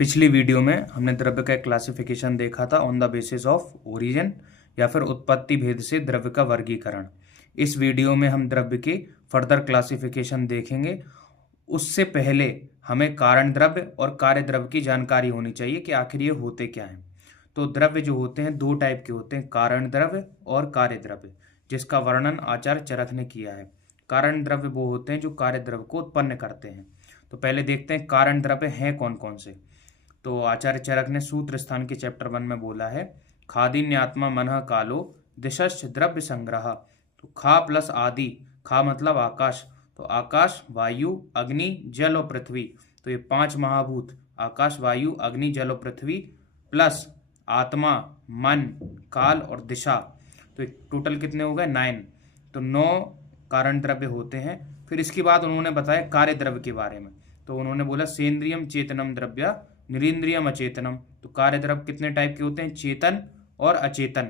पिछली वीडियो में हमने द्रव्य का एक क्लासिफिकेशन देखा था on the basis of origin या फिर उत्पत्ति भेद से द्रव्य का वर्गीकरण। इस वीडियो में हम द्रव्य के फर्दर क्लासिफिकेशन देखेंगे। उससे पहले हमें कारण द्रव्य और कार्य द्रव्य की जानकारी होनी चाहिए कि आखिर ये होते क्या हैं। तो द्रव्य जो होते हैं दो टाइप के होते हैं, कारण द्रव्य और कार्य द्रव्य, जिसका वर्णन आचार्य चरक ने किया है। कारण द्रव्य वो होते हैं जो कार्य द्रव्य को उत्पन्न करते हैं। तो पहले देखते हैं कारण द्रव्य हैं कौन कौन से। तो आचार्य चरक ने सूत्र स्थान के चैप्टर 1 में बोला है, खादिन्यात्मा मनः कालो दिशश्च द्रव्य संग्रह। तो खा प्लस आदि, खा मतलब आकाश, तो आकाश वायु अग्नि जल और पृथ्वी, तो ये 5 महाभूत आकाश वायु अग्नि जल और पृथ्वी प्लस आत्मा मन काल और दिशा, तो टोटल कितने हो गए 9। तो 9 कारण द्रव्य होते हैं। फिर इसके बाद उन्होंने बताया कार्य द्रव्य के बारे में। तो उन्होंने बोला सेंद्रियम चेतनम द्रव्य निरिंद्रियम अचेतनम। तो कार्य द्रव्य कितने टाइप के होते हैं, चेतन और अचेतन।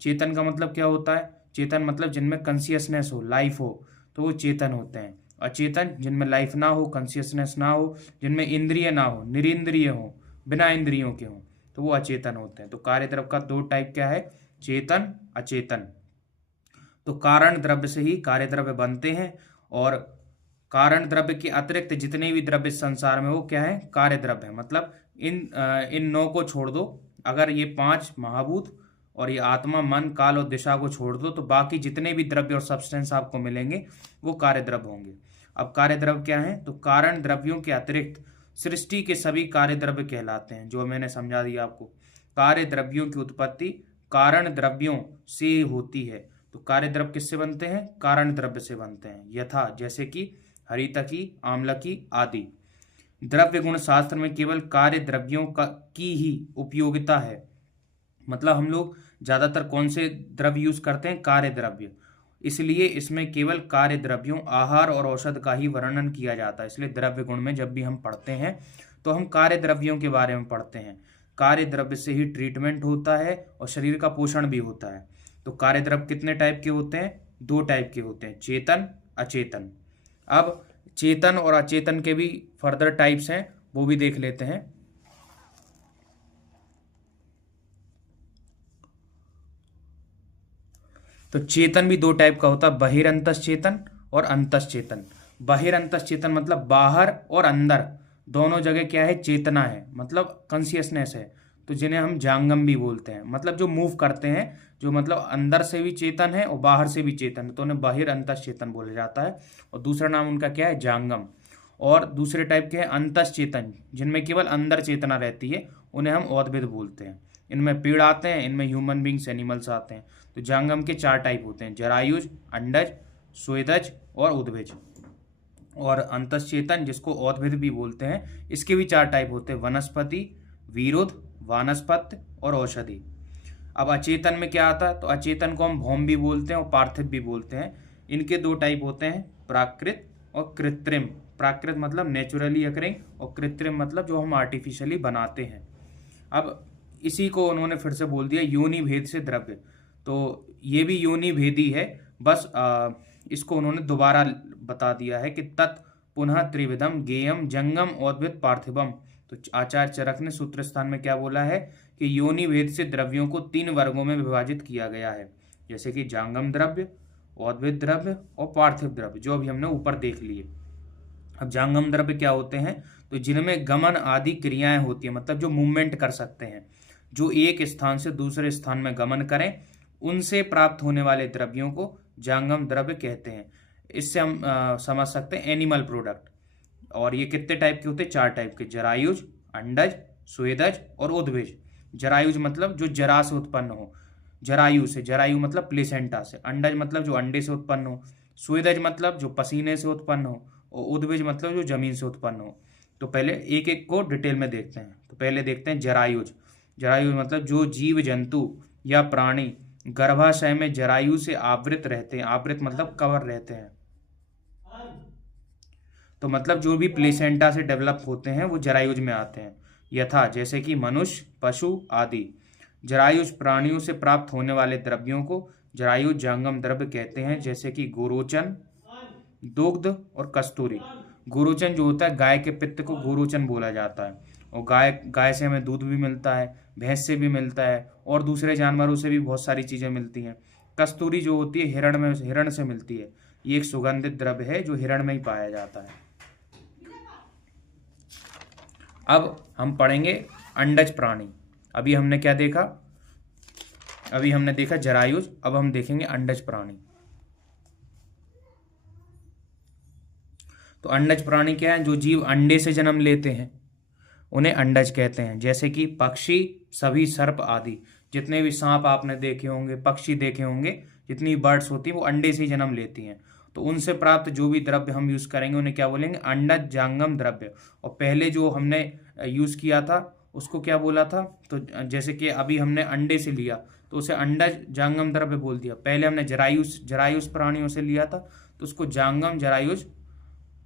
चेतन का मतलब क्या होता है, चेतन मतलब जिनमें कॉन्शियसनेस हो, लाइफ हो, तो वो चेतन होते हैं। अचेतन जिनमें लाइफ ना हो, कॉन्शियसनेस ना हो, जिनमें इंद्रिय ना हो, निरिंद्रिय हो, बिना इंद्रियों के हो, तो वो अचेतन होते हैं। तो कार्य द्रव्य का 2 टाइप क्या है, चेतन अचेतन। तो कारण द्रव्य से ही कार्य द्रव्य बनते हैं, और कारण द्रव्य के अतिरिक्त जितने भी द्रव्य संसार में वो क्या है, कार्य द्रव्य है। मतलब इन 9 को छोड़ दो, अगर ये 5 महाभूत और ये आत्मा मन काल और दिशा को छोड़ दो, तो बाकी जितने भी द्रव्य और सब्सटेंस आपको मिलेंगे वो कार्य द्रव्य होंगे। अब कार्य द्रव्य क्या है, तो कारण द्रव्यों के अतिरिक्त सृष्टि के सभी कार्य द्रव्य कहलाते हैं, जो मैंने समझा दिया आपको। कार्य द्रव्यों की उत्पत्ति कारण द्रव्यों से होती है। तो कार्य द्रव्य किससे बनते हैं, कारण द्रव्य से बनते हैं। यथा जैसे कि हरितकी आम्लकी आदि। द्रव्य गुण शास्त्र में केवल कार्य द्रव्यों की ही उपयोगिता है। मतलब हम लोग ज्यादातर कौन से द्रव्य यूज करते हैं, कार्य द्रव्य, इसलिए इसमें केवल कार्य द्रव्यों आहार और औषध का ही वर्णन किया जाता है। इसलिए द्रव्य गुण में जब भी हम पढ़ते हैं तो हम कार्य द्रव्यों के बारे में पढ़ते हैं। कार्य द्रव्य से ही ट्रीटमेंट होता है और शरीर का पोषण भी होता है। तो कार्य द्रव्य कितने टाइप के होते हैं, 2 टाइप के होते हैं, चेतन अचेतन। अब चेतन और अचेतन के भी फर्दर टाइप्स हैं, वो भी देख लेते हैं। तो चेतन भी 2 टाइप का होता है, बहिरंतस चेतन और अंतस चेतन। बहिरंतस चेतन मतलब बाहर और अंदर दोनों जगह क्या है, चेतना है, मतलब कॉन्शियसनेस है। तो जिन्हें हम जांगम भी बोलते हैं, मतलब जो मूव करते हैं, जो मतलब अंदर से भी चेतन है और बाहर से भी चेतन है, तो उन्हें बहिरंतस चेतन बोला जाता है। और दूसरा नाम उनका क्या है, जांगम। और दूसरे टाइप के हैं अंतस चेतन, जिनमें केवल अंदर चेतना रहती है, उन्हें हम औद्भिद बोलते हैं। इनमें पेड़ आते हैं, इनमें ह्यूमन बींग्स एनिमल्स आते हैं। तो जांगम के 4 टाइप होते हैं, जरायुज, अंडज, स्वेदज और उद्भिज। और अंतस चेतन जिसको औद्भिद भी बोलते हैं, इसके भी 4 टाइप होते हैं, वनस्पति, वीरुद, वानस्पत्य और औषधि। अब अचेतन में क्या आता है, तो अचेतन को हम भौम भी बोलते हैं और पार्थिव भी बोलते हैं। इनके 2 टाइप होते हैं, प्राकृत और कृत्रिम। प्राकृत मतलब नेचुरली अकरिंग, और कृत्रिम मतलब जो हम आर्टिफिशियली बनाते हैं। अब इसी को उन्होंने फिर से बोल दिया योनि भेद से द्रव्य। तो ये भी योनि भेदी है, बस इसको उन्होंने दोबारा बता दिया है कि तत् पुनः त्रिविधम गेयम जंगम औद्भिद पार्थिवम। तो आचार्य चरक ने सूत्र स्थान में क्या बोला है कि योनि भेद से द्रव्यों को 3 वर्गों में विभाजित किया गया है, जैसे कि जांगम द्रव्य, औद्भिद द्रव्य और पार्थिव द्रव्य, जो अभी हमने ऊपर देख लिए। अब जांगम द्रव्य क्या होते हैं, तो जिनमें गमन आदि क्रियाएं होती है, मतलब जो मूवमेंट कर सकते हैं, जो एक स्थान से दूसरे स्थान में गमन करें, उनसे प्राप्त होने वाले द्रव्यों को जांगम द्रव्य कहते हैं। इससे हम समझ सकते हैं एनिमल प्रोडक्ट। और ये कितने टाइप के होते हैं, 4 टाइप के, जरायुज, अंडज, स्वेदज और उद्भिज। जरायुज मतलब जो जरा से उत्पन्न हो, जरायु से, जरायु मतलब प्लेसेंटा से। अंडज मतलब जो अंडे से उत्पन्न हो। स्वेदज मतलब जो पसीने से उत्पन्न हो। और उद्भिज मतलब जो जमीन से उत्पन्न हो। तो पहले एक एक को डिटेल में देखते हैं। तो पहले देखते हैं जरायुज। जरायुज मतलब जो जीव जंतु या प्राणी गर्भाशय में जरायु से आवृत रहते हैं। आवृत मतलब कवर रहते हैं, तो मतलब जो भी प्लेसेंटा से डेवलप होते हैं वो जरायुज में आते हैं। यथा जैसे कि मनुष्य, पशु आदि। जरायुज प्राणियों से प्राप्त होने वाले द्रव्यों को जरायुज जांगम द्रव्य कहते हैं, जैसे कि गोरोचन, दुग्ध और कस्तूरी। गोरोचन जो होता है, गाय के पित्त को गोरोचन बोला जाता है। और गाय से हमें दूध भी मिलता है, भैंस से भी मिलता है, और दूसरे जानवरों से भी बहुत सारी चीज़ें मिलती हैं। कस्तूरी जो होती है हिरण से मिलती है। ये एक सुगंधित द्रव्य है जो हिरण में ही पाया जाता है। अब हम पढ़ेंगे अंडज प्राणी। अभी हमने क्या देखा? अभी हमने देखा जरायुज, अब हम देखेंगे अंडज प्राणी। तो अंडज प्राणी क्या है? जो जीव अंडे से जन्म लेते हैं उन्हें अंडज कहते हैं। जैसे कि पक्षी, सभी सर्प आदि, जितने भी सांप आपने देखे होंगे, पक्षी देखे होंगे, जितनी बर्ड्स होती हैं वो अंडे से ही जन्म लेती हैं। तो उनसे प्राप्त जो भी द्रव्य हम यूज करेंगे उन्हें क्या बोलेंगे? अंडज जांगम द्रव्य। और पहले जो हमने यूज किया था उसको क्या बोला था? तो जैसे कि अभी हमने अंडे से लिया तो उसे अंडज जांगम द्रव्य बोल दिया। पहले हमने जरायुज प्राणियों से लिया था तो उसको जांगम जरायुज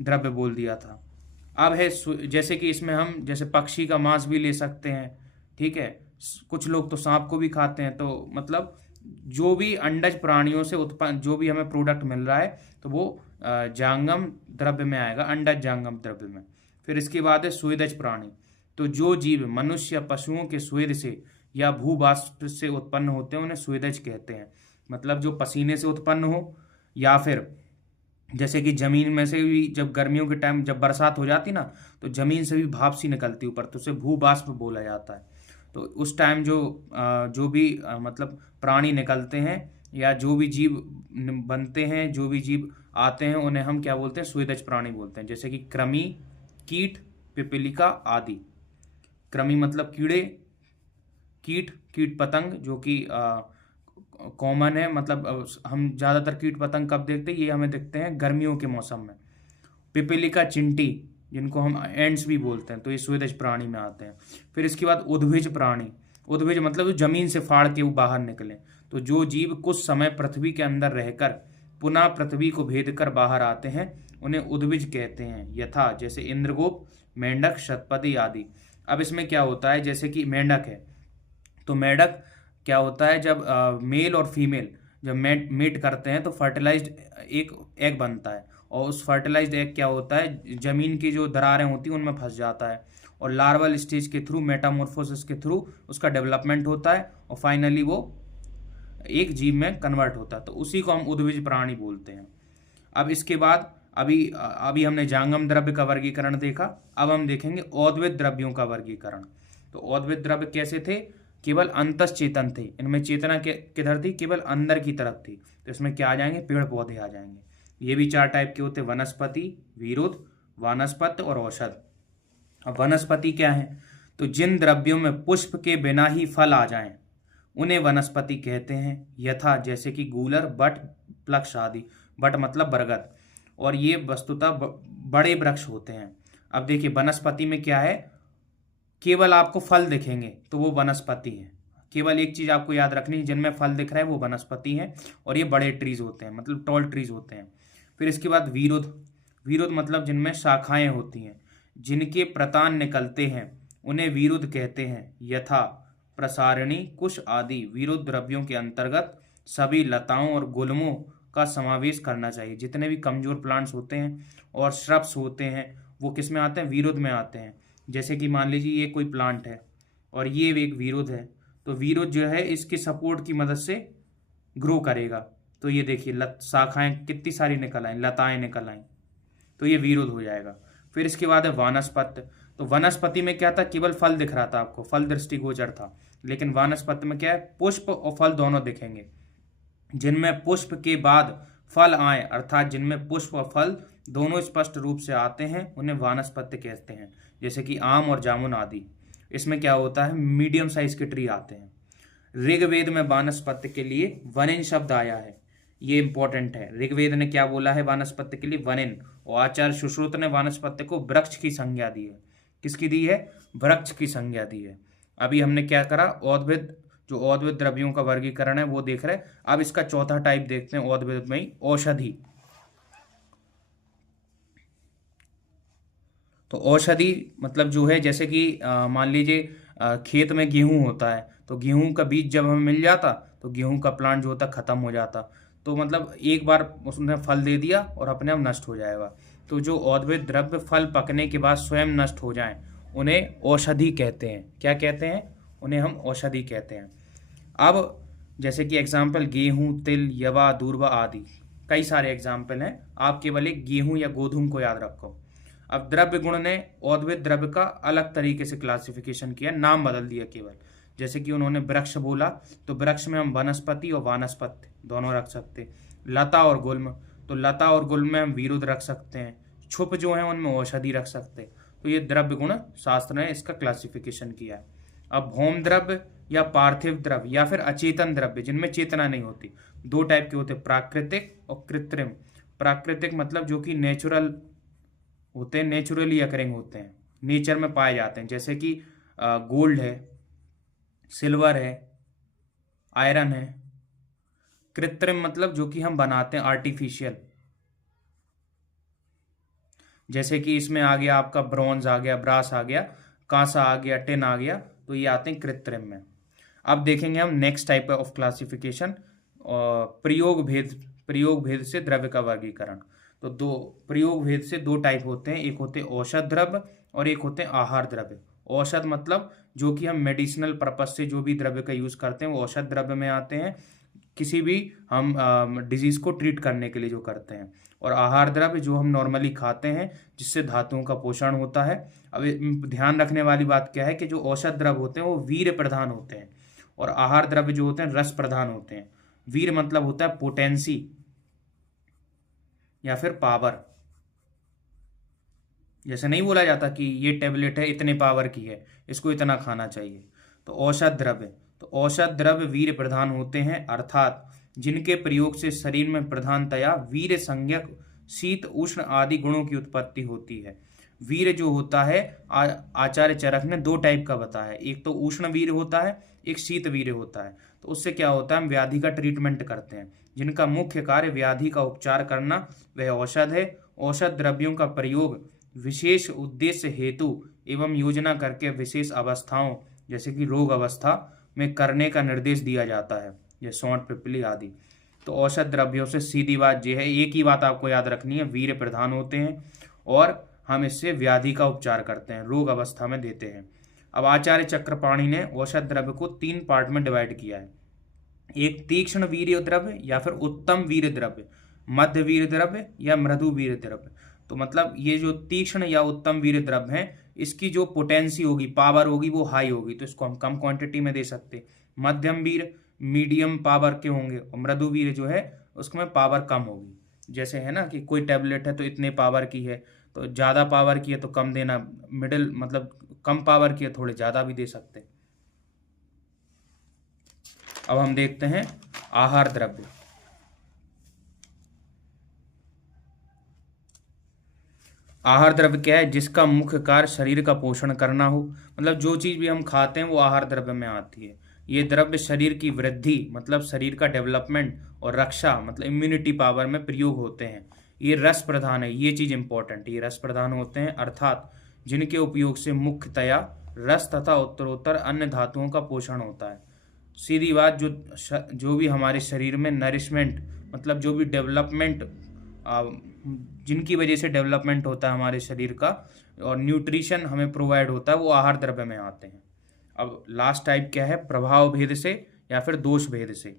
द्रव्य बोल दिया था। अब है जैसे कि इसमें हम जैसे पक्षी का मांस भी ले सकते हैं, ठीक है। कुछ लोग तो सांप को भी खाते हैं। तो मतलब जो भी अंडज प्राणियों से उत्पन्न जो भी हमें प्रोडक्ट मिल रहा है तो वो जांगम द्रव्य में आएगा, अंडज जांगम द्रव्य में। फिर इसके बाद है स्वेदज प्राणी। तो जो जीव मनुष्य या पशुओं के स्वेद से या भूबाष्प से उत्पन्न होते हैं उन्हें स्वेदज कहते हैं। मतलब जो पसीने से उत्पन्न हो, या फिर जैसे कि जमीन में से भी जब गर्मियों के टाइम जब बरसात हो जाती ना तो जमीन से भी भाप सी निकलती ऊपर, तो उसे भूबाष्प बोला जाता है। तो उस टाइम जो भी मतलब प्राणी निकलते हैं या जो भी जीव बनते हैं, जो भी जीव आते हैं उन्हें हम क्या बोलते हैं? स्वेदज प्राणी बोलते हैं। जैसे कि कृमि, कीट, पिपीलिका आदि। कृमि मतलब कीड़े, कीट पतंग जो कि कॉमन है। मतलब हम ज़्यादातर कीट पतंग कब देखते हैं? ये हमें दिखते हैं गर्मियों के मौसम में। पिपीलिका, चिंटी, जिनको हम एंड्स भी बोलते हैं, तो ये स्वेदज प्राणी में आते हैं। फिर इसके बाद उद्भिज प्राणी। उद्भिज मतलब जो जमीन से फाड़ के वो बाहर निकले। तो जो जीव कुछ समय पृथ्वी के अंदर रहकर पुनः पृथ्वी को भेद कर बाहर आते हैं उन्हें उद्भिज कहते हैं। यथा जैसे इंद्रगोप, मेंढक, शतपदी आदि। अब इसमें क्या होता है? जैसे कि मेंढक है तो मेंढक क्या होता है? जब मेल और फीमेल जब मेट करते हैं तो फर्टिलाइज्ड एक एग बनता है, और उस फर्टिलाइज्ड एग क्या होता है? जमीन की जो दरारें होती हैं उनमें फंस जाता है, और लार्वल स्टेज के थ्रू, मेटामॉर्फोसिस के थ्रू उसका डेवलपमेंट होता है, और फाइनली वो एक जीव में कन्वर्ट होता है। तो उसी को हम उद्भिज प्राणी बोलते हैं। अब इसके बाद अभी हमने जांगम द्रव्य का वर्गीकरण देखा। अब हम देखेंगे औद्भिद द्रव्यों का वर्गीकरण। तो औद्भिद द्रव्य कैसे थे? केवल अंतस चेतन थे। इनमें चेतना किधर थी? केवल अंदर की तरफ थी। तो इसमें क्या आ जाएंगे? पेड़ पौधे आ जाएंगे। ये भी 4 टाइप के होते हैं: वनस्पति, विरुद्ध, वानस्पत्य और औषध। अब वनस्पति क्या है? तो जिन द्रव्यों में पुष्प के बिना ही फल आ जाएं उन्हें वनस्पति कहते हैं। यथा जैसे कि गूलर, बट, प्लक्ष आदि। बट मतलब बरगद। और ये वस्तुतः बड़े वृक्ष होते हैं। अब देखिए वनस्पति में क्या है? केवल आपको फल दिखेंगे तो वो वनस्पति है। केवल एक चीज आपको याद रखनी है, जिनमें फल दिख रहा है वो वनस्पति है, और ये बड़े ट्रीज होते हैं, मतलब टॉल ट्रीज होते हैं। फिर इसके बाद विरुद्ध मतलब जिनमें शाखाएं होती हैं, जिनके प्रतान निकलते हैं उन्हें विरुद्ध कहते हैं। यथा प्रसारिणी, कुश आदि। विरुद्ध द्रव्यों के अंतर्गत सभी लताओं और गुल्मों का समावेश करना चाहिए। जितने भी कमजोर प्लांट्स होते हैं और श्रब्स होते हैं वो किस में आते हैं? विरुद्ध में आते हैं। जैसे कि मान लीजिए ये कोई प्लांट है और ये एक विरुद्ध है, तो विरुद्ध जो है इसके सपोर्ट की मदद से ग्रो करेगा। तो ये देखिए शाखाएं कितनी सारी निकल आई, लताएं निकल आई, तो ये विरुद्ध हो जाएगा। फिर इसके बाद है वानस्पत्य। तो वनस्पति में क्या था? केवल फल दिख रहा था आपको, फल दृष्टिगोचर था। लेकिन वानस्पत्य में क्या है? पुष्प और फल दोनों दिखेंगे। जिनमें पुष्प के बाद फल आए, अर्थात जिनमें पुष्प और फल दोनों स्पष्ट रूप से आते हैं उन्हें वानस्पत्य कहते हैं। जैसे कि आम और जामुन आदि। इसमें क्या होता है? मीडियम साइज के ट्री आते हैं। ऋग्वेद में वानस्पत्य के लिए वनिन शब्द आया है। ये इंपॉर्टेंट है। ऋग्वेद ने क्या बोला है वानस्पत्य के लिए? वनिन। और आचार्य सुश्रुत ने वानस्पत्य को वृक्ष की संज्ञा दी है। किसकी दी है? वृक्ष की संज्ञा दी है। अभी हमने क्या करा? औद्भिद द्रव्यों का वर्गीकरण है वो देख रहे हैं। अब इसका चौथा टाइप देखते हैं औद्भिद में ही, औषधि। तो औषधि मतलब जो है, जैसे कि मान लीजिए खेत में गेहूं होता है, तो गेहूं का बीज जब हमें मिल जाता तो गेहूं का प्लांट जो होता खत्म हो जाता। तो मतलब एक बार उसने फल दे दिया और अपने आप नष्ट हो जाएगा। तो जो औद्भिद द्रव्य फल पकने के बाद स्वयं नष्ट हो जाएं उन्हें औषधि कहते हैं। क्या कहते हैं? उन्हें हम औषधि कहते हैं। अब जैसे कि एग्जाम्पल गेहूं, तिल, यवा, दूर्वा आदि कई सारे एग्जाम्पल हैं। आप केवल एक गेहूं या गोधूम को याद रखो। अब द्रव्य गुण ने औद्भिद द्रव्य का अलग तरीके से क्लासिफिकेशन किया, नाम बदल दिया केवल। जैसे कि उन्होंने वृक्ष बोला तो वृक्ष में हम वनस्पति और वानस्पत्य दोनों रख सकते। लता और गुल्म, तो लता और गुल्म में हम विरुद्ध रख सकते हैं। छुप जो है उनमें औषधि रख सकते। तो ये द्रव्य गुण शास्त्र ने इसका क्लासिफिकेशन किया है। अब भौम द्रव्य या पार्थिव द्रव्य या फिर अचेतन द्रव्य जिनमें चेतना नहीं होती, दो टाइप के होते हैं, प्राकृतिक और कृत्रिम। प्राकृतिक मतलब जो कि नेचुरल होते हैं, नेचुरली अकरिंग होते हैं, नेचर में पाए जाते हैं, जैसे कि गोल्ड है, सिल्वर है, आयरन है। कृत्रिम मतलब जो कि हम बनाते हैं, आर्टिफिशियल, जैसे कि इसमें आ गया आपका ब्रॉन्ज आ गया, ब्रास आ गया, कांसा आ गया, टिन आ गया, तो ये आते हैं कृत्रिम में। अब देखेंगे हम नेक्स्ट टाइप ऑफ क्लासिफिकेशन, प्रयोग भेद से द्रव्य का वर्गीकरण। तो दो प्रयोग भेद से दो टाइप होते हैं, एक होते हैं औषध द्रव्य और एक होते हैं आहार द्रव्य। औषध मतलब जो कि हम मेडिसिनल पर्पज से जो भी द्रव्य का यूज करते हैं वो औषध द्रव्य में आते हैं, किसी भी हम डिजीज को ट्रीट करने के लिए जो करते हैं। और आहार द्रव्य जो हम नॉर्मली खाते हैं जिससे धातुओं का पोषण होता है। अब ध्यान रखने वाली बात क्या है कि जो औषध द्रव्य होते हैं वो वीर्य प्रधान होते हैं और आहार द्रव्य जो होते हैं रस प्रधान होते हैं। वीर मतलब होता है पोटेंसी या फिर पावर। जैसे नहीं बोला जाता कि ये टेबलेट है इतने पावर की है, इसको इतना खाना चाहिए। तो औषध द्रव्य, तो औषध द्रव्य वीर्य प्रधान होते हैं, अर्थात जिनके प्रयोग से शरीर में प्रधानतया वीर्य संज्ञक शीत उष्ण आदि गुणों की उत्पत्ति होती है। वीर्य जो होता है आचार्य चरक ने दो टाइप का बताया है, एक तो उष्ण वीर्य होता है, एक शीत वीर्य होता है। तो उससे क्या होता है, हम व्याधि का ट्रीटमेंट करते हैं, जिनका मुख्य कार्य व्याधि का उपचार करना वह औषध है। औषध द्रव्यों का प्रयोग विशेष उद्देश्य हेतु एवं योजना करके विशेष अवस्थाओं जैसे कि रोग अवस्था में करने का निर्देश दिया जाता है, जैसे सौंठ, पिपली आदि। तो औषध द्रव्यों से सीधी बात यह है, एक ही बात आपको याद रखनी है, वीर्य प्रधान होते हैं और हम इससे व्याधि का उपचार करते हैं, रोग अवस्था में देते हैं। अब आचार्य चक्रपाणी ने औषध द्रव्य को 3 पार्ट में डिवाइड किया है, एक तीक्ष्ण वीर्य द्रव्य या फिर उत्तम वीर्य द्रव्य, मध्य वीर्य द्रव्य या मृदु वीर्य द्रव्य। तो मतलब ये जो तीक्ष्ण या उत्तम वीर्य द्रव्य है इसकी जो पोटेंसी होगी, पावर होगी, वो हाई होगी, तो इसको हम कम क्वांटिटी में दे सकते। मध्यम वीर्य मीडियम पावर के होंगे और मृदु वीर्य जो है उसमें पावर कम होगी। जैसे है ना कि कोई टैबलेट है तो इतने पावर की है, तो ज़्यादा पावर की है तो कम देना, मिडिल मतलब कम पावर की है थोड़े ज़्यादा भी दे सकते। अब हम देखते हैं आहार द्रव्य। आहार द्रव्य क्या है, जिसका मुख्य कार्य शरीर का पोषण करना हो, मतलब जो चीज भी हम खाते हैं वो आहार द्रव्य में आती है। ये द्रव्य शरीर की वृद्धि मतलब शरीर का डेवलपमेंट और रक्षा मतलब इम्यूनिटी पावर में प्रयोग होते हैं। ये रस प्रधान है, ये चीज इंपॉर्टेंट, ये रस प्रधान होते हैं, अर्थात जिनके उपयोग से मुख्यतया रस तथा उत्तरोत्तर अन्य धातुओं का पोषण होता है। सीधी बात, जो भी हमारे शरीर में नरिशमेंट मतलब जो भी डेवलपमेंट जिनकी वजह से डेवलपमेंट होता है हमारे शरीर का और न्यूट्रिशन हमें प्रोवाइड होता है, वो आहार द्रव्य में आते हैं। अब लास्ट टाइप क्या है, प्रभाव भेद से या फिर दोष भेद से।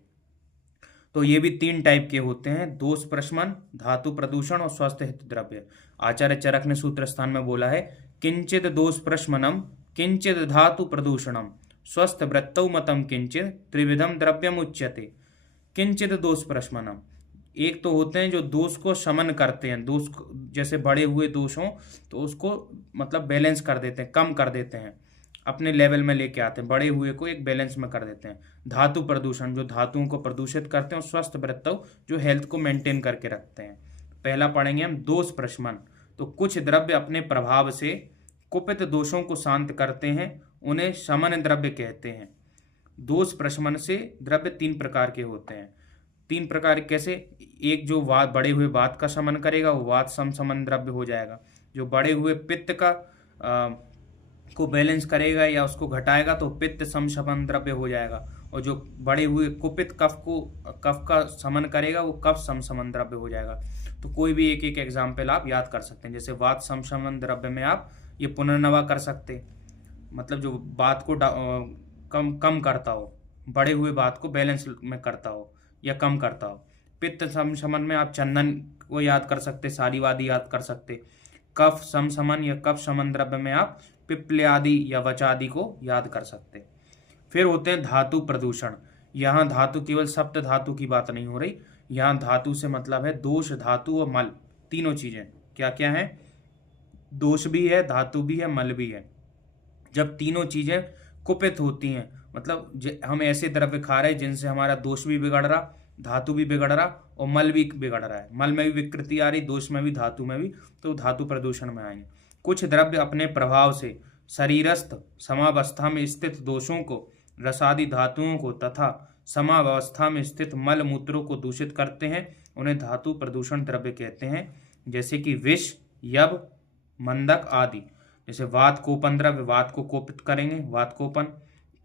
तो ये भी 3 टाइप के होते हैं, दोष प्रशमन, धातु प्रदूषण और स्वास्थ्य हित द्रव्य। आचार्य चरक ने सूत्र स्थान में बोला है, किंचित दोष प्रशमनम किंचित धातु प्रदूषणम स्वस्थ वृत्तौ मतम किंचित त्रिविधम द्रव्यम उच्यते। किंचित दोष प्रशमनम, एक तो होते हैं जो दोष को शमन करते हैं, दोष जैसे बड़े हुए दोष हों तो उसको मतलब बैलेंस कर देते हैं, कम कर देते हैं, अपने लेवल में लेके आते हैं, बड़े हुए को एक बैलेंस में कर देते हैं। धातु प्रदूषण, जो धातुओं को प्रदूषित करते हैं, और स्वस्थ वृत्तौ, जो हेल्थ को मेंटेन करके रखते हैं। पहला पढ़ेंगे हम दोष प्रशमन। तो कुछ द्रव्य अपने प्रभाव से कुपित दोषों को शांत करते हैं, उन्हें शमन द्रव्य कहते हैं। दोष प्रशमन से द्रव्य 3 प्रकार के होते हैं। 3 प्रकार कैसे, एक जो बड़े हुए वात का शमन करेगा वो वात समशमन द्रव्य हो जाएगा, जो बड़े हुए पित्त का को बैलेंस करेगा या उसको घटाएगा तो पित्त समशमन द्रव्य हो जाएगा, और जो बड़े हुए कुपित कफ का शमन करेगा वो कफ समशमन द्रव्य हो जाएगा। तो कोई भी एक एग्जाम्पल आप याद कर सकते हैं, जैसे वात समशमन द्रव्य में आप ये पुनर्नवा कर सकते, मतलब जो बात को कम कम करता हो, बढ़े हुए बात को बैलेंस में करता हो या कम करता हो। पित्त सम समन में आप चंदन को याद कर सकते, सारीवादी याद कर सकते। कफ सम समन या कफ समन द्रव्य में आप पिप्पल्यादि या वचादि को याद कर सकते। फिर होते हैं धातु प्रदूषण। यहाँ धातु केवल सप्त धातु की बात नहीं हो रही, यहाँ धातु से मतलब है दोष, धातु और मल, तीनों चीजें। क्या क्या है? दोष भी है, धातु भी है, मल भी है। जब तीनों चीजें कुपित होती हैं, मतलब हम ऐसे द्रव्य खा रहे हैं जिनसे हमारा दोष भी बिगड़ रहा, धातु भी बिगड़ रहा और मल भी बिगड़ रहा है, मल में भी विकृति आ रही, दोष में भी, धातु में भी, तो धातु प्रदूषण में आएंगे। कुछ द्रव्य अपने प्रभाव से शरीरस्थ समावस्था में स्थित दोषों को, रसादि धातुओं को तथा समावस्था में स्थित मल मूत्रों को दूषित करते हैं, उन्हें धातु प्रदूषण द्रव्य कहते हैं। जैसे कि विष, यव, मंदक आदि। जैसे वात कोपन द्रव्य वात को कोपित करेंगे, वात कोपन।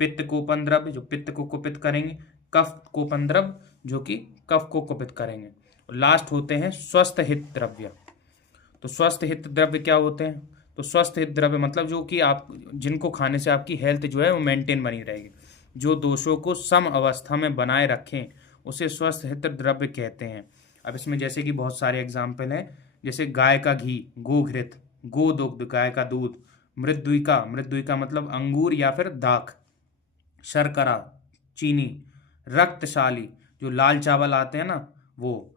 पित्त कोपन द्रव्य जो पित्त को कुपित करेंगे। कफ कोपन द्रव्य जो कि कफ को कुपित करेंगे। लास्ट होते हैं स्वस्थ हित द्रव्य। तो स्वस्थ हित द्रव्य क्या होते हैं? तो स्वस्थ हित द्रव्य मतलब जो कि आप जिनको खाने से आपकी हेल्थ जो है वो मेंटेन बनी रहेगी, जो दोषों को सम अवस्था में बनाए रखें, उसे स्वस्थ हित द्रव्य कहते हैं। अब इसमें जैसे कि बहुत सारे एग्जाम्पल हैं, जैसे गाय का घी, गोघृत, गोदुग्ध गाय का दूध, मृद्विका, मृद्विका मतलब अंगूर या फिर दाख, शर्करा चीनी, रक्तशाली जो लाल चावल आते हैं ना वो,